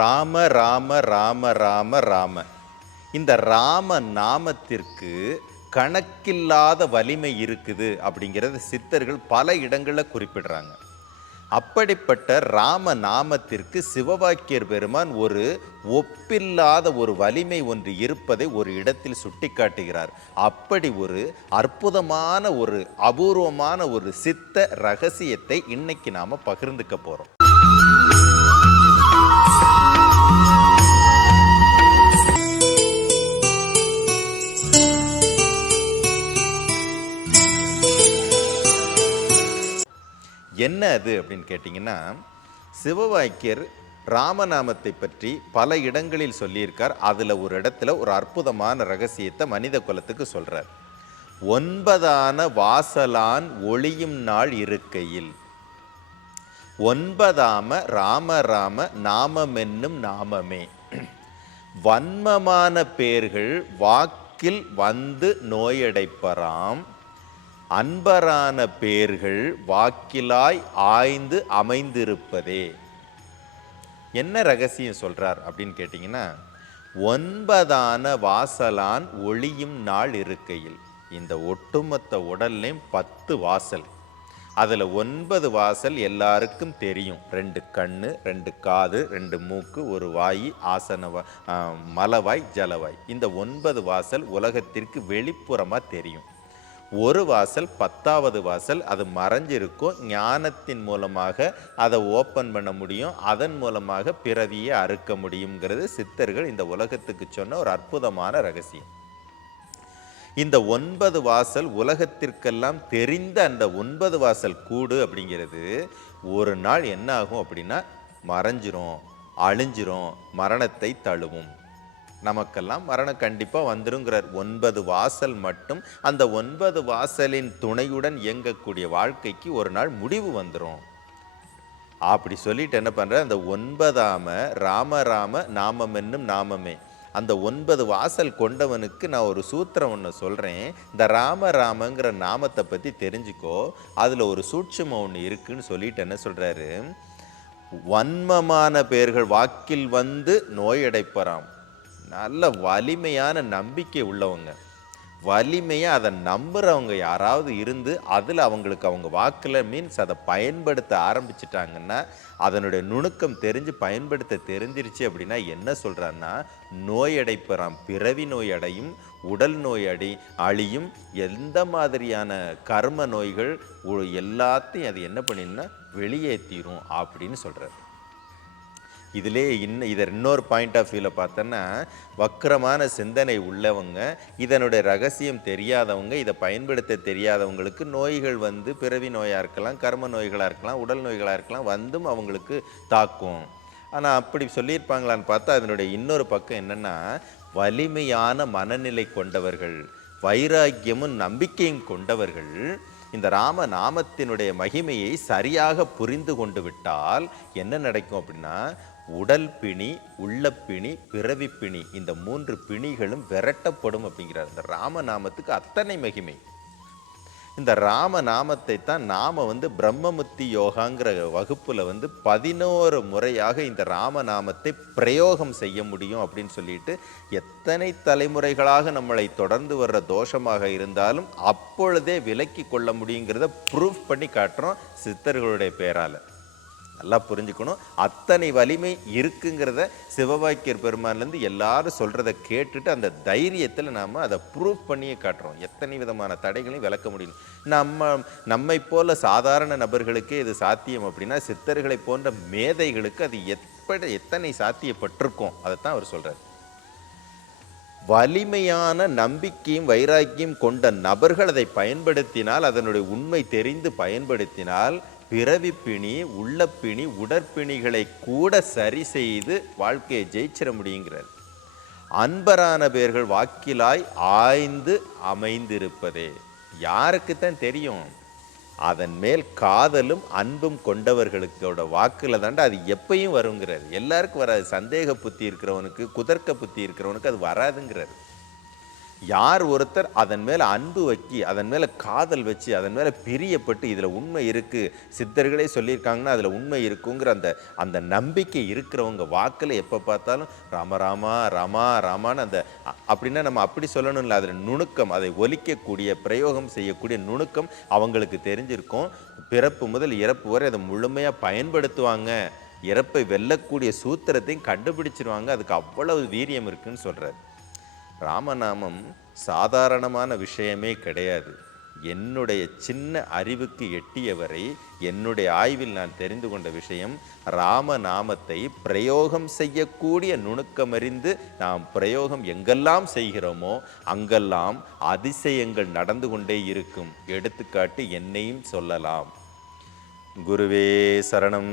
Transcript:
ராம ராம ராம ராம ராம. இந்த ராம நாமத்திற்கு கணக்கில்லாத வலிமை இருக்குது அப்படிங்கிறத சித்தர்கள் பல இடங்களில் குறிப்பிடுறாங்க. அப்படிப்பட்ட ராம நாமத்திற்கு சிவவாக்கியர் பெருமான் ஒரு ஒப்பில்லாத ஒரு வலிமை ஒன்று இருப்பதை ஒரு இடத்தில் சுட்டிக்காட்டுகிறார். அப்படி ஒரு அற்புதமான ஒரு அபூர்வமான ஒரு சித்த ரகசியத்தை இன்னைக்கு நாம் பகிர்ந்துக்க போகிறோம் என்ன அது அப்படின்னு கேட்டிங்கன்னா சிவவாக்கியர் ராமநாமத்தை பற்றி பல இடங்களில் சொல்லியிருக்கார். அதில் ஒரு இடத்துல ஒரு அற்புதமான ரகசியத்தை மனித குலத்துக்கு சொல்கிறார் ஒன்பதான வாசலான் ஒளியும் நாள் இருக்கையில். ஒன்பதாம ராம ராம நாமமென்னும் நாமமே. வன்மமான பேர்கள் வாக்கில் வந்து நோயடைப்பராம். அன்பரான பேர்கள் வாக்கிலாய் ஆய்ந்து அமைந்திருப்பதே. என்ன ரகசியம் சொல்கிறார் அப்படின்னு கேட்டிங்கன்னா ஒன்பதான வாசலான் ஒளியும் நாள் இருக்கையில். இந்த ஒட்டுமொத்த உடல்லையும் பத்து வாசல். அதில் ஒன்பது வாசல் எல்லாருக்கும் தெரியும். ரெண்டு கண்ணு ரெண்டு காது ரெண்டு மூக்கு ஒரு வாய் ஆசன வா- மலவாய் ஜலவாய். இந்த ஒன்பது வாசல் உலகத்திற்கு வெளிப்புறமாக தெரியும். ஒரு வாசல் பத்தாவது வாசல் அது மறைஞ்சிருக்கும். ஞானத்தின் மூலமாக அதை ஓப்பன் பண்ண முடியும். அதன் மூலமாக பிறவியை அறுக்க முடியுங்கிறது சித்தர்கள் இந்த உலகத்துக்கு சொன்ன ஒரு அற்புதமான ரகசியம். இந்த ஒன்பது வாசல் உலகத்திற்கெல்லாம் தெரிந்த அந்த ஒன்பது வாசல் கூடு அப்படிங்கிறது ஒரு நாள் என்ன ஆகும் அப்படின்னா மறைஞ்சிரும் அழிஞ்சிரும் மரணத்தை தழுவும். நமக்கெல்லாம் மரணம் கண்டிப்பாக வந்துருங்கிறார். ஒன்பது வாசல் மட்டும். அந்த ஒன்பது வாசலின் துணையுடன் இயங்கக்கூடிய வாழ்க்கைக்கு ஒரு நாள் முடிவு வந்துடும் அப்படி சொல்லிட்டு என்ன பண்ணுற அந்த ஒன்பதாம ராம ராம நாமம் என்னும் நாமமே. அந்த ஒன்பது வாசல் கொண்டவனுக்கு நான் ஒரு சூத்திரம் ஒன்று சொல்கிறேன் இந்த ராம ராமங்கிற நாமத்தை பற்றி தெரிஞ்சுக்கோ. அதில் ஒரு சூட்சுமம் ஒன்று இருக்குன்னு சொல்லிட்டு என்ன சொல்கிறாரு வன்மமான பெயர்கள் வாக்கில் வந்து நோயடைப்பறாம் நல்ல வலிமையான நம்பிக்கை உள்ளவங்க. வலிமையாக அதை நம்புகிறவங்க யாராவது இருந்து அதில் அவங்களுக்கு அவங்க வாக்கில் மீன்ஸ் அதை பயன்படுத்த ஆரம்பிச்சிட்டாங்கன்னா அதனுடைய நுணுக்கம் தெரிஞ்சு பயன்படுத்த தெரிஞ்சிருச்சு அப்படின்னா என்ன சொல்கிறான்னா நோயடைப்பறாம் பிறவி நோய் அடையும் உடல் நோய் அடை அழியும் எந்த மாதிரியான கர்ம நோய்கள் எல்லாத்தையும் அது என்ன பண்ணிடுன்னா வெளியேற்றிரும் அப்படின்னு சொல்கிறார் இதிலே இன்னும் இதை இன்னொரு பாயிண்ட் ஆஃப் வியூவில் பார்த்தோன்னா வக்கரமான சிந்தனை உள்ளவங்க இதனுடைய ரகசியம் தெரியாதவங்க இதை பயன்படுத்த தெரியாதவங்களுக்கு நோய்கள் வந்து பிறவி நோயாக இருக்கலாம் கர்ம நோய்களாக இருக்கலாம் உடல் நோய்களாக இருக்கலாம் வந்தும் அவங்களுக்கு தாக்கும். ஆனால் அப்படி சொல்லியிருப்பாங்களான்னு பார்த்தா அதனுடைய இன்னொரு பக்கம் என்னென்னா வலிமையான மனநிலை கொண்டவர்கள் வைராக்கியமும் நம்பிக்கையும் கொண்டவர்கள் இந்த ராம நாமத்தினுடைய மகிமையை சரியாக புரிந்து கொண்டு விட்டால் என்ன நடக்கும் அப்படின்னா உடல் பிணி உள்ள பிணி பிறவி பிணி இந்த மூன்று பிணிகளும் விரட்டப்படும் அப்படிங்கிறார். இந்த ராம நாமத்துக்கு அத்தனை மகிமை. இந்த ராம நாமத்தை தான் நாம் வந்து பிரம்மமுத்தி யோகாங்கிற வகுப்பில் வந்து பதினோரு முறையாக இந்த ராம நாமத்தை பிரயோகம் செய்ய முடியும் அப்படின்னு சொல்லிட்டு எத்தனை தலைமுறைகளாக நம்மளை தொடர்ந்து வர்ற தோஷமாக இருந்தாலும் அப்பொழுதே விலக்கி கொள்ள முடியுங்கிறத ப்ரூஃப் பண்ணி காட்டுறோம் சித்தர்களுடைய பேரால். நல்லா புரிஞ்சுக்கணும். அத்தனை வலிமை இருக்குங்கிறத சிவவாக்கியர் பெருமான்லேருந்து எல்லாரும் சொல்கிறத கேட்டுட்டு அந்த தைரியத்தில் நாம் அதை ப்ரூவ் பண்ணியே காட்டுறோம். எத்தனை விதமான தடைகளையும் விளக்க முடியும். நம்ம நம்மை போல சாதாரண நபர்களுக்கே இது சாத்தியம் அப்படின்னா சித்தர்களை போன்ற மேதைகளுக்கு அது எப்படி எத்தனை சாத்தியப்பட்டிருக்கும்? அதைத்தான் அவர் சொல்கிறார் வலிமையான நம்பிக்கையும் வைராக்கியம் கொண்ட நபர்கள் அதை பயன்படுத்தினால் அதனுடைய உண்மை தெரிந்து பயன்படுத்தினால் பிறவி பிணி உள்ள பிணி உடற்பிணிகளை கூட சரி செய்து வாழ்க்கையை ஜெயிச்சிட முடியுங்கிறார். அன்பரான பேர்கள் வாக்கிலாய் ஆய்ந்து அமைந்திருப்பதே. யாருக்குத்தான் தெரியும்? அதன் மேல் காதலும் அன்பும் கொண்டவர்களுக்கோட வாக்கில் தாண்டா அது எப்பயும் வருங்கிறார். எல்லாருக்கும் வராது. சந்தேக புத்தி இருக்கிறவனுக்கு குதர்க்க புத்தி இருக்கிறவனுக்கு அது வராதுங்கிறார். யார் ஒருத்தர் அதன் மேல அன்பு வச்சு அதன் மேல காதல் வச்சு அதன் மேல பிரியப்பட்டு இதுல உண்மை இருக்கு சித்தர்களே சொல்லியிருக்காங்கன்னா அதுல உண்மை இருக்குங்கிற அந்த அந்த நம்பிக்கை இருக்கிறவங்க வாக்கில் எப்போ பார்த்தாலும் ராமராமா ராமா ராமான்னு அந்த அ- அப்படின்னா நம்ம அப்படி சொல்லணும் இல்லை அதில் நுணுக்கம் அதை ஒலிக்கக்கூடிய பிரயோகம் செய்யக்கூடிய நுணுக்கம் அவங்களுக்கு தெரிஞ்சிருக்கும். பிறப்பு முதல் இறப்பு வரை அதை முழுமையாக பயன்படுத்துவாங்க. இறப்பை வெல்லக்கூடிய சூத்திரத்தையும் கண்டுபிடிச்சிருவாங்க. அதுக்கு அவ்வளவு வீரியம் இருக்குன்னு சொல்கிறார் ராமநாமம் சாதாரணமான விஷயமே கிடையாது. என்னுடைய சின்ன அறிவுக்கு எட்டியவரை என்னுடைய ஆய்வில் நான் தெரிந்து கொண்ட விஷயம் ராமநாமத்தை பிரயோகம் செய்யக்கூடிய நுணுக்கமறிந்து நாம் பிரயோகம் எங்கெல்லாம் செய்கிறோமோ அங்கெல்லாம் அதிசயங்கள் நடந்து கொண்டே இருக்கும். எடுத்துக்காட்டு என்னையும் சொல்லலாம். குருவே சரணம்.